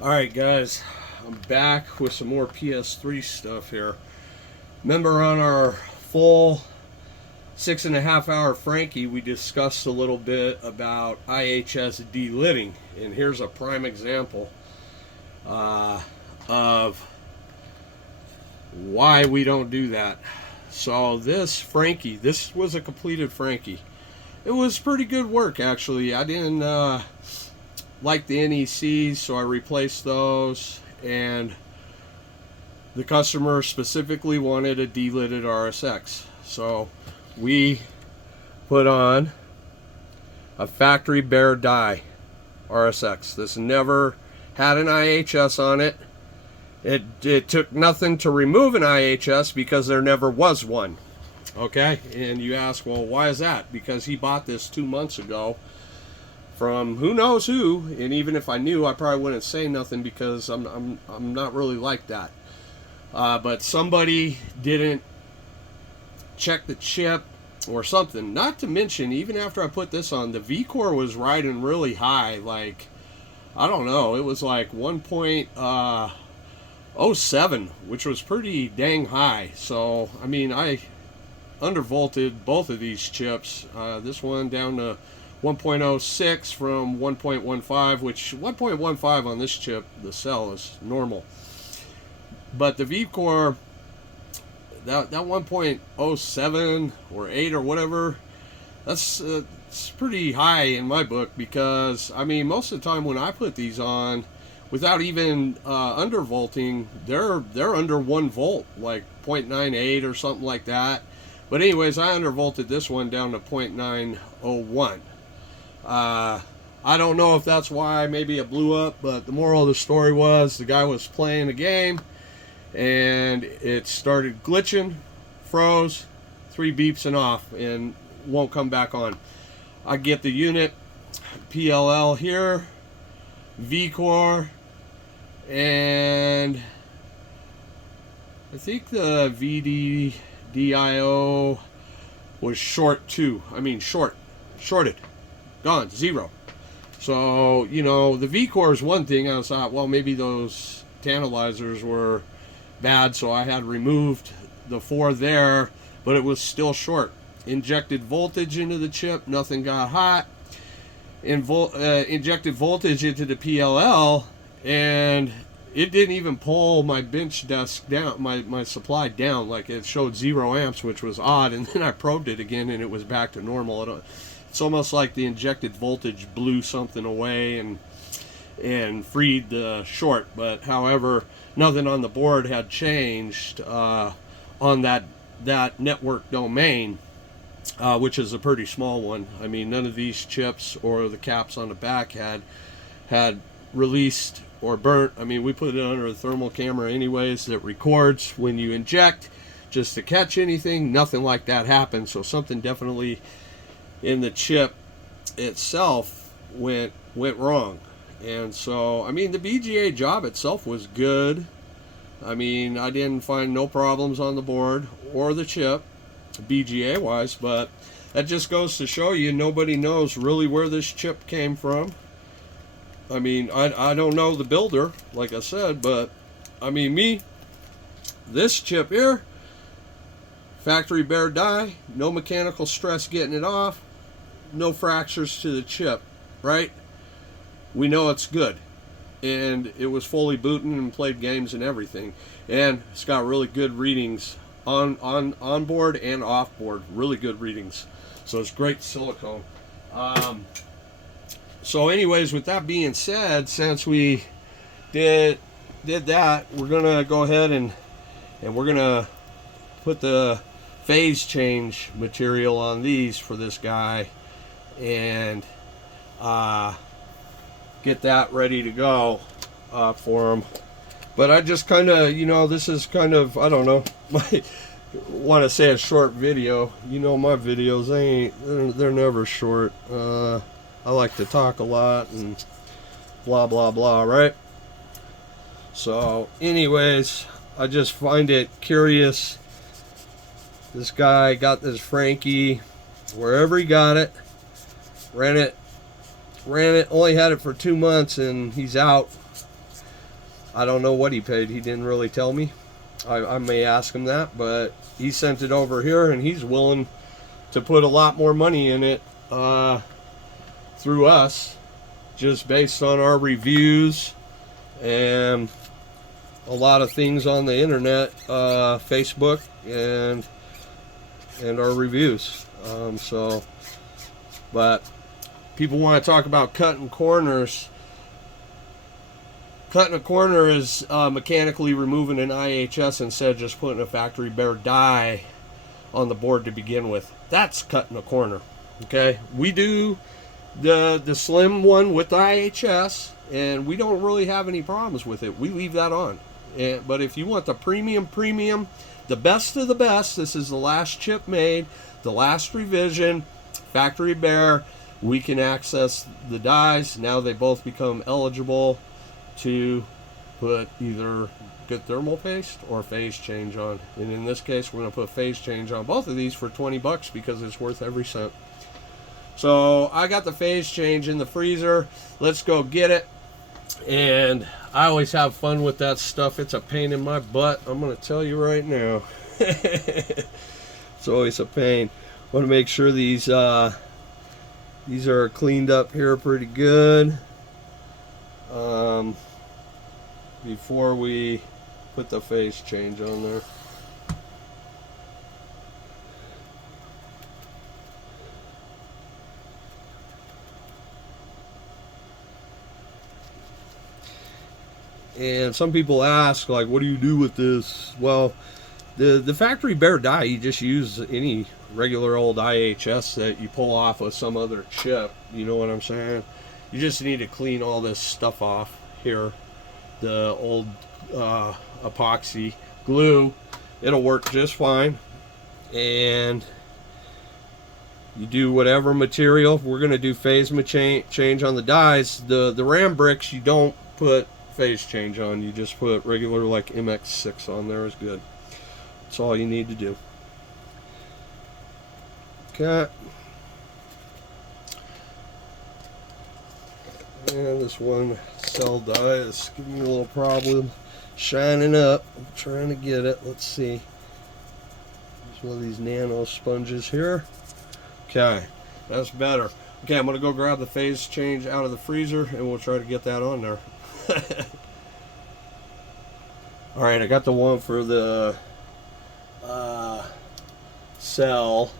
Alright guys, I'm back with some more PS3 stuff here. Remember on our full 6.5 hour Frankie, we discussed a little bit about IHS delidding, and here's a prime example of why we don't do that. So this Frankie, this was a completed Frankie. It was pretty good work actually. I didn't like the NECs, so I replaced those, and the customer specifically wanted a delidded RSX, so we put on a factory bare die RSX. This never had an IHS on it. It took nothing to remove an IHS because there never was one. Okay, and you ask, well, why is that? Because he bought this 2 months ago from who knows who, and even if I knew, I probably wouldn't say nothing because I'm not really like that. But somebody didn't check the chip or something. Not to mention, even after I put this on, the V-core was riding really high. Like, I don't know, it was like 1.07, which was pretty dang high. So, I mean, I undervolted both of these chips. This one down to 1.06 from 1.15, which 1.15 on this chip, the cell, is normal. But the V-core, that 1.07 or 8 or whatever, that's it's pretty high in my book, because I mean, most of the time when I put these on without even undervolting, they're under 1 volt, like 0.98 or something like that. But anyways, I undervolted this one down to 0.901. I don't know if that's why maybe it blew up, but the moral of the story was the guy was playing a game and it started glitching, froze, 3 beeps and off, and won't come back on. I get the unit, PLL here, V-core, and I think the VDDIO was short too. I mean shorted. Gone, 0. So, you know, the V-core is one thing. I thought, well, maybe those tantalizers were bad, so I had removed the 4 there, but it was still short. Injected voltage into the chip, nothing got hot. Injected voltage into the PLL, and it didn't even pull my bench desk down, my supply down. Like, it showed 0 amps, which was odd, and then I probed it again and it was back to normal. It's almost like the injected voltage blew something away and freed the short. But however, nothing on the board had changed on that network domain, which is a pretty small one. I mean, none of these chips or the caps on the back had released or burnt. I mean, we put it under a thermal camera anyways that records when you inject, just to catch anything. Nothing like that happened, so something definitely in the chip itself went wrong. And so, I mean, the BGA job itself was good. I mean, I didn't find no problems on the board or the chip BGA wise, but that just goes to show you nobody knows really where this chip came from. I mean, I don't know the builder, like I said, but I mean, this chip here, factory bare die, no mechanical stress getting it off, no fractures to the chip, right? We know it's good, and it was fully booting and played games and everything, and it's got really good readings on board and off board, really good readings. So it's great silicone. So anyways, with that being said, since we did that, we're gonna go ahead and we're gonna put the phase change material on these for this guy, and get that ready to go for him. But I just kind of, you know, this is kind of, I don't know, my want to say a short video. You know, my videos, they're never short. I like to talk a lot and blah blah blah, right? So anyways, I just find it curious. This guy got this Frankie wherever he got it, ran it, only had it for 2 months, and he's out. I don't know what he paid. He didn't really tell me. I may ask him that, but he sent it over here, and he's willing to put a lot more money in it through us, just based on our reviews and a lot of things on the internet, Facebook, and our reviews. But people want to talk about cutting corners. Cutting a corner is mechanically removing an IHS instead of just putting a factory bare die on the board to begin with. That's cutting a corner. Okay, we do the slim one with the IHS, and we don't really have any problems with it. We leave that on. But if you want the premium, the best of the best, this is the last chip made, the last revision, factory bare. We can access the dies. Now they both become eligible to put either good thermal paste or phase change on. And in this case, we're going to put phase change on both of these for 20 bucks because it's worth every cent. So I got the phase change in the freezer. Let's go get it. And I always have fun with that stuff. It's a pain in my butt. I'm going to tell you right now. It's always a pain. Want to make sure these are cleaned up here pretty good before we put the phase change on there. And some people ask, like, what do you do with this? Well, the factory bare die, you just use any regular old IHS that you pull off of some other chip. You know what I'm saying? You just need to clean all this stuff off here. The old epoxy glue, it'll work just fine. And you do whatever material. We're going to do phase change on the dies. The RAM bricks, you don't put phase change on. You just put regular, like, MX6 on there is good. That's all you need to do. Okay. And this one cell die is giving me a little problem shining up. I'm trying to get it. Let's see. There's one of these nano sponges here. Okay, that's better. Okay, I'm gonna go grab the phase change out of the freezer and we'll try to get that on there. Alright, I got the one for the cell,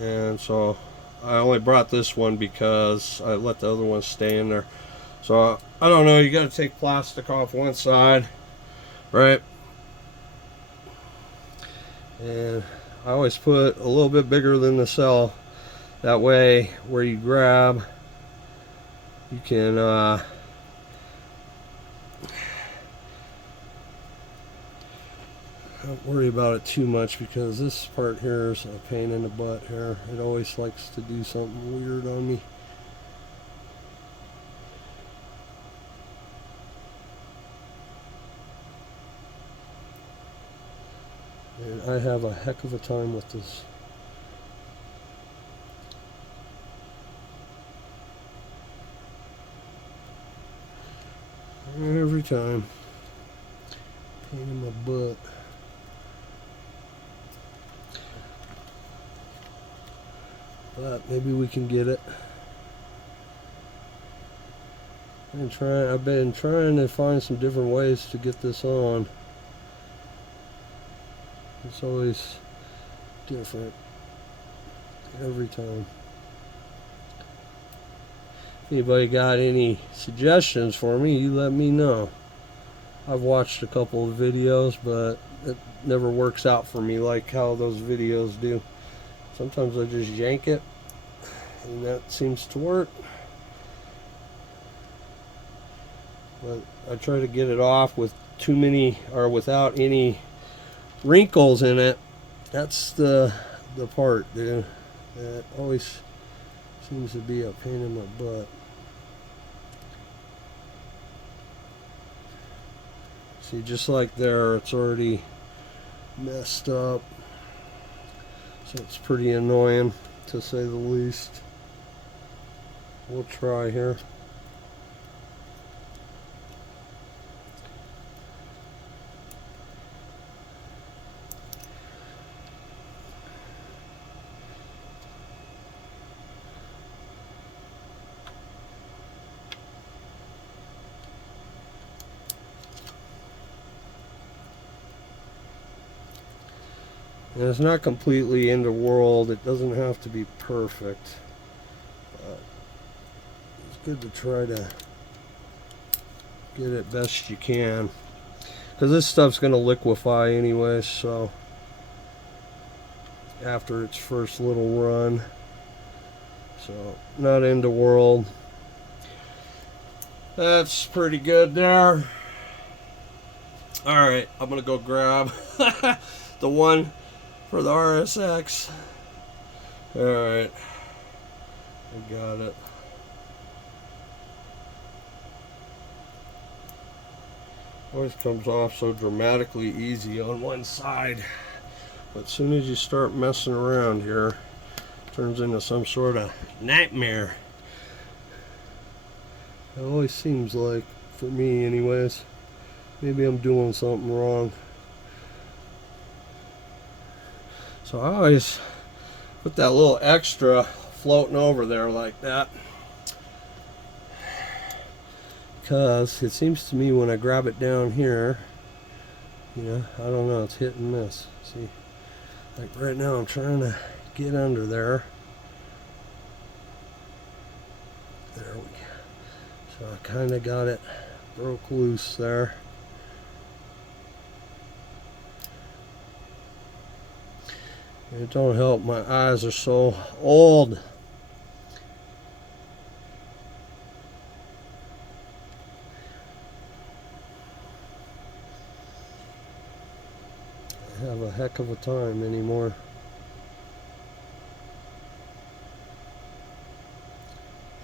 and so I only brought this one because I let the other one stay in there. So I don't know, you got to take plastic off one side, right? And I always put a little bit bigger than the cell, that way where you grab, you can don't worry about it too much, because this part here is a pain in the butt here. It always likes to do something weird on me. And I have a heck of a time with this. Every time. Pain in my butt. But maybe we can get it. I've been trying to find some different ways to get this on. It's always different every time. If anybody got any suggestions for me, you let me know. I've watched a couple of videos, but it never works out for me like how those videos do. Sometimes I just yank it, and that seems to work. But I try to get it off with too many, or without any wrinkles in it. That's the part, dude. That always seems to be a pain in my butt. See, just like there, it's already messed up. So it's pretty annoying, to say the least. We'll try here. And it's not completely end of world. It doesn't have to be perfect. But it's good to try to get it best you can. Because this stuff's going to liquefy anyway, so after its first little run. So, not end of world. That's pretty good there. Alright, I'm going to go grab the one for the RSX. Alright. I got it. Always comes off so dramatically easy on one side. But as soon as you start messing around here, it turns into some sort of nightmare. It always seems like, for me anyways. Maybe I'm doing something wrong. So I always put that little extra floating over there like that. Because it seems to me when I grab it down here, you know, I don't know, it's hit and miss. See, like right now I'm trying to get under there. There we go. So I kind of got it broke loose there. And it don't help, my eyes are so old. I have a heck of a time anymore.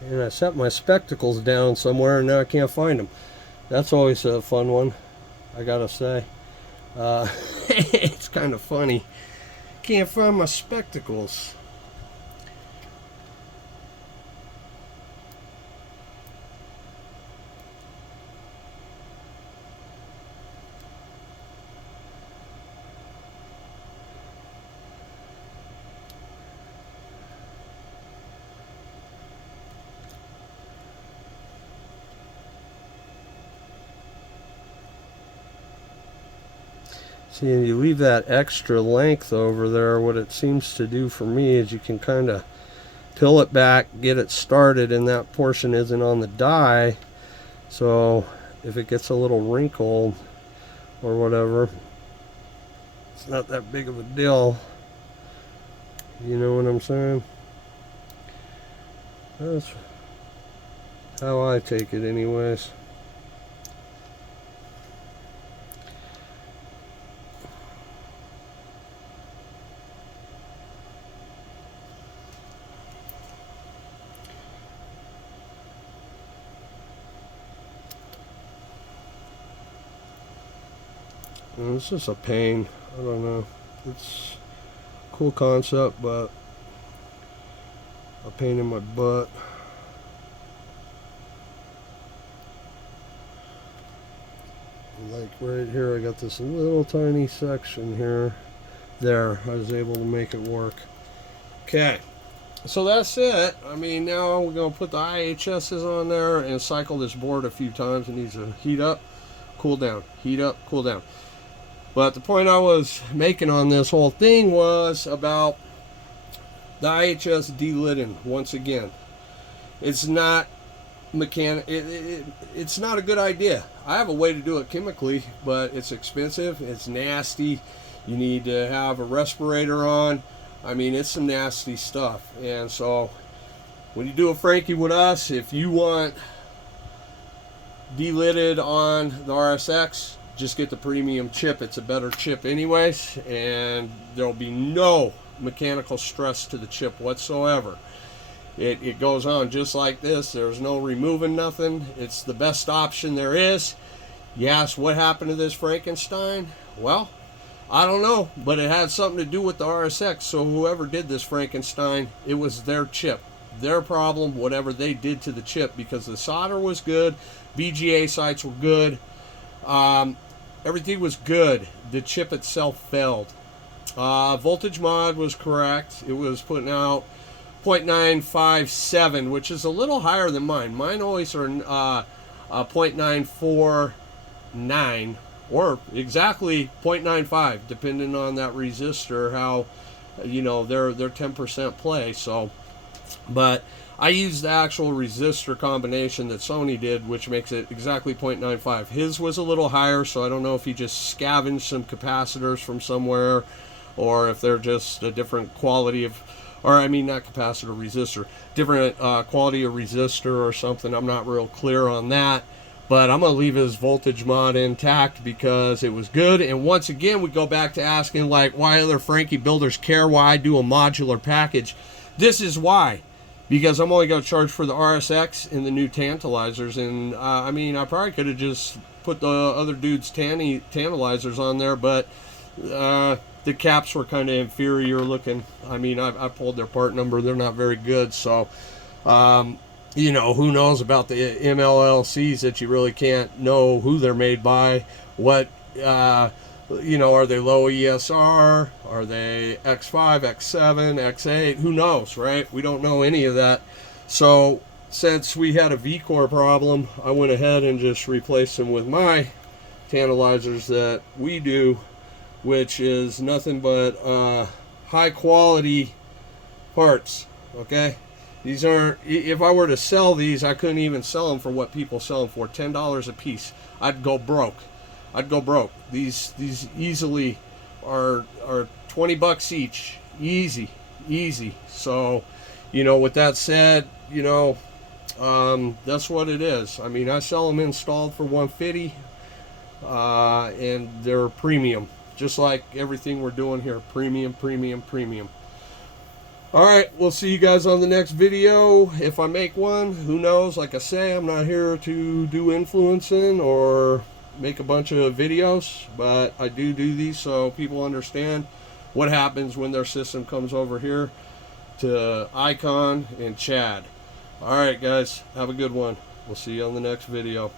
And I set my spectacles down somewhere and now I can't find them. That's always a fun one, I gotta say. It's kind of funny. Can't find my spectacles. See, and you leave that extra length over there, what it seems to do for me is you can kind of peel it back, get it started, and that portion isn't on the die. So if it gets a little wrinkled or whatever, it's not that big of a deal. You know what I'm saying? That's how I take it anyways. And it's just a pain. I don't know. It's a cool concept, but a pain in my butt. Like right here, I got this little tiny section here. There, I was able to make it work. Okay, so that's it. I mean, now we're going to put the IHSs on there and cycle this board a few times. It needs to heat up, cool down, heat up, cool down. But the point I was making on this whole thing was about the IHS delidding once again. It's not it's not a good idea. I have a way to do it chemically, but it's expensive, it's nasty. You need to have a respirator on. I mean, it's some nasty stuff. And so when you do a Frankie with us, if you want delidded on the RSX, just get the premium chip. It's a better chip anyways, and there'll be no mechanical stress to the chip whatsoever. It goes on just like this. There's no removing nothing. It's the best option there is. You ask what happened to this Frankenstein? Well, I don't know, but it had something to do with the RSX. So whoever did this Frankenstein, it was their chip, their problem, whatever they did to the chip, because the solder was good, VGA sites were good, everything was good. The chip itself failed. Voltage mod was correct. It was putting out 0.957, which is a little higher than mine. Mine always are 0.949 or exactly 0.95, depending on that resistor, how, you know, their 10% play. So, but I used the actual resistor combination that Sony did, which makes it exactly 0.95. His was a little higher, so I don't know if he just scavenged some capacitors from somewhere, or if they're just a different quality of, or I mean not capacitor, resistor, different quality of resistor or something. I'm not real clear on that, but I'm going to leave his voltage mod intact because it was good. And once again, we go back to asking, like, why other Frankie builders care why I do a modular package. This is why. Because I'm only going to charge for the RSX and the new tantalizers. And I mean, I probably could have just put the other dude's tantalizers on there, but the caps were kind of inferior looking. I mean, I pulled their part number. They're not very good. So, you know, who knows about the MLLCs that you really can't know who they're made by. What, you know, are they low ESR? Are they X5, X7, X8? Who knows, right? We don't know any of that. So since we had a V-core problem, I went ahead and just replaced them with my tantalizers that we do, which is nothing but high quality parts. Okay, these aren't, if I were to sell these, I couldn't even sell them for what people sell them for, $10 a piece. I'd go broke. These easily are 20 bucks each, easy. So, you know, with that said, you know, that's what it is. I mean, I sell them installed for $150, and they're premium, just like everything we're doing here. Premium. All right, we'll see you guys on the next video. If I make one, who knows? Like I say, I'm not here to do influencing or make a bunch of videos, but I do these so people understand what happens when their system comes over here to iKon and Chad. All right, guys, have a good one. We'll see you on the next video.